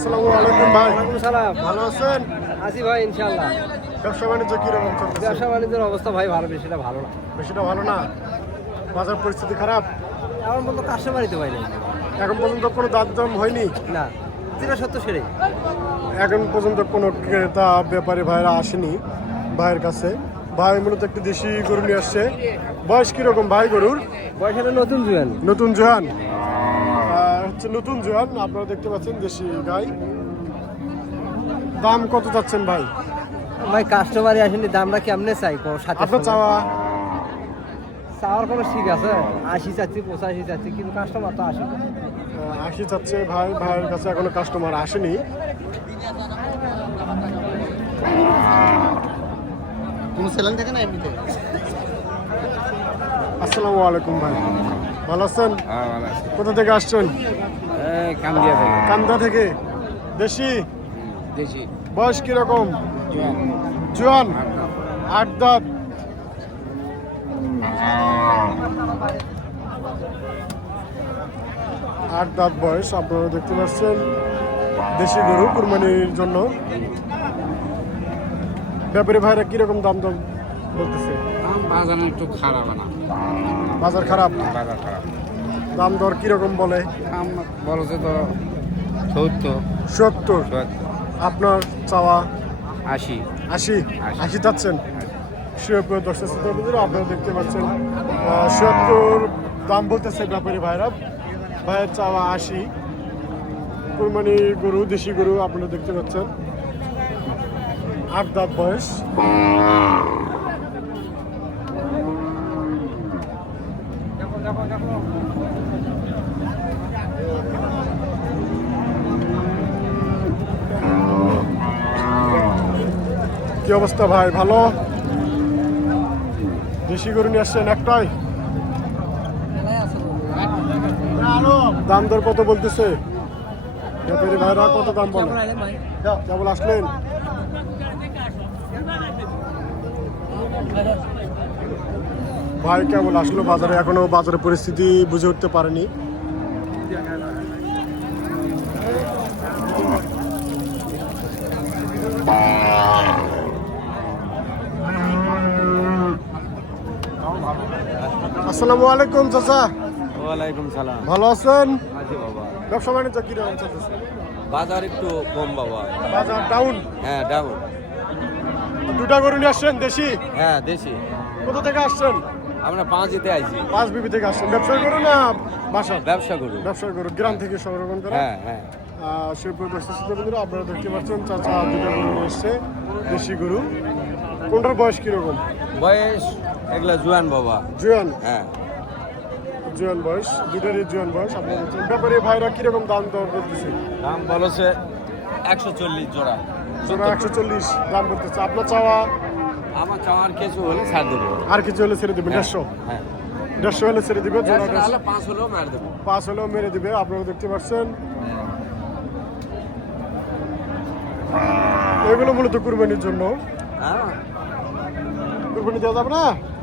আসসালামু আলাইকুম ভাই। সালাম। ভালো আছেন? আছি ভাই ইনশাল্লাহ ব্যবসা বাণিজ্য কীরকম চলতেছে? ব্যবসা বাণিজ্যের অবস্থা ভাই ভালো বেশিটা ভালো না। বেশিটা ভালো না? বাজার পরিস্থিতি খারাপ? এমন বলতো কাস্টমারই তো ভাই নেই। এখন পর্যন্ত কোনো দাম হয়নি? না জিরো সত্তর সেরে এখন পর্যন্ত কোনো ক্রেতা ব্যাপারে ভাইরা আসেনি ভাইয়ের কাছে। ভাই মূলত একটি দেশি গরু নিয়ে আসছে। বয়স কীরকম ভাই গরুর? বয়সটা নতুন জুয়েন। নতুন জোয়ান? আহ, হচ্ছে নতুন জোয়ান আপনারা দেখতে পাচ্ছেন দেশি গাই। দাম কত চাচ্ছেন ভাই? ভাই কাস্টমারই আসেনি দামটা কেমনে চাই? সাথে আপনার চাওয়া? চাওয়ার কোনো ঠিক আছে? আশি চাচ্ছি পঁচাশি চাচ্ছি কিন্তু কাস্টমার তো আসে না। আহ, আশি চাচ্ছে ভাই ভাইয়ের কাছে এখনও কাস্টমার আসেনি। কোনো সেলান থাকে না এমনিতে? আসসালামু আলাইকুম ভাই। ভালো আছেন? হ্যাঁ কোথা থেকে আসছেন? থেকে। কান্দা থেকে? দেশি? দেশি। বয়স কীরকম? জোয়ান। আট দাঁত। আট দাঁত। বয়স আপনারা দেখতে পাচ্ছেন। দেশি গরু কুরবানির জন্য। ব্যাপারী ভাইরা কীরকম দাম দাম বলতেছে? বাজার একটু খারাপ না। বাজার খারাপ? বাজার খারাপ। দাম দর কীরকম বলে? দাম বলছে তো সত্তর। সত্তর? আপনার চাওয়া? আশি। আশি? আশি। চাচ্ছেন? শিবপুর দশটা সিদ্ধান্ত আপনারা দেখতে পাচ্ছেন সত্তর দাম বলতেছে ব্যাপারী ভাইরা। ভাইয়ের চাওয়া আশি। কুরবানি গরু দেশি গরু আপনারা দেখতে পাচ্ছেন। আট দাঁত বয়স। কি অবস্থা ভাই? ভালো? দেশি গরু নিয়ে আসছেন একটাই? দাম দর কত বলতেছে? ব্যাপারী ভাইরা কত দাম বলে? কেবল আসলেন? ভাই, কেবল আসলো বাজারে, এখনও বাজারের পরিস্থিতি বুঝে উঠতে পারেনি। আসসালামু আলাইকুম চাচা। ওয়ালাইকুম সালাম। ভালো আছেন? আছি বাবা। ব্যবসা বাণিজ্য কীরকম চলতেছে? বাজার একটু কম বাবা। বাজার ডাউন হ্যাঁ ডাউন দুটা গরু নিয়ে আসছেন দেশি? হ্যাঁ দেশি। কোথা থেকে আসছেন? আমরা পাঁচিতে আইছি। পাঁচ বিবি থেকে আসছেন। ব্যবসার গরু না বাসা? ব্যবসা করু ব্যবসার গরু গ্রাম থেকে সংরক্ষণ করে হ্যাঁ হ্যাঁ। আহ, শিবপুর বন্ধুরা আপনারা দেখতে পাচ্ছেন চাচা দুটা গরু এসছে দেশি গরু। কোনটার বয়স কীরকম? বয়স এগুলা জুয়ান বাবা। জুয়ান? হ্যাঁ। জুয়ান বয়স দুটারই জুয়ান বয়স আপনারা দেখছেন ব্যাপারে ভাইরা কীরকম দাম দর করতেছে? দাম বলছে একশো চল্লিশ জোড়া। জোড়া একশো চল্লিশ দাম বলতেছে আপনার চাওয়া? আমার চাওয়ার কিছু হলে ছাড় দেবো। আর কিছু হলে ছেড়ে দেবে দেড়শো? হ্যাঁ। দেড়শো হলে ছেড়ে দিবে জোড়া পাঁচ হলেও মার দেবো। পাঁচ হলেও মেরে দিবে আপনারা দেখতে পাচ্ছেন। এগুলো মূলত কুরবানির জন্য। হ্যাঁ। কুরবানি দেওয়া যাবে না?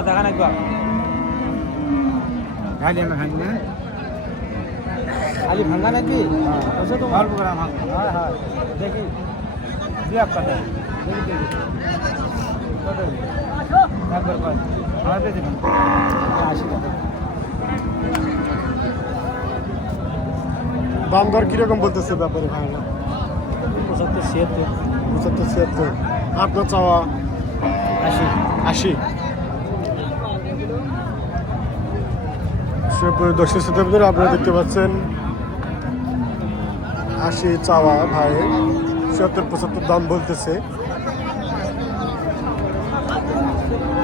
দেখা নাকবা খালি ভাঙ্গা নাকি ওসে তো ভালো প্রোগ্রাম হ্যাঁ হ্যাঁ দেখি একটা দেয় দেখি দেখি? একবার কর আমার পেয়ে দেবেন আশি টাকা দাম দর কীরকম বলতেছে ব্যাপারে ভাইরা পঁচাত্তর ছিয়াত্তর পঁচাত্তর ছিয়াত্তর আপনার চাওয়া আশি আশি দর্শক শ্রোতাবদের আপনারা দেখতে পাচ্ছেন। আশি চাওয়া ভাই সত্তর পঁচাত্তর দাম বলতেছে।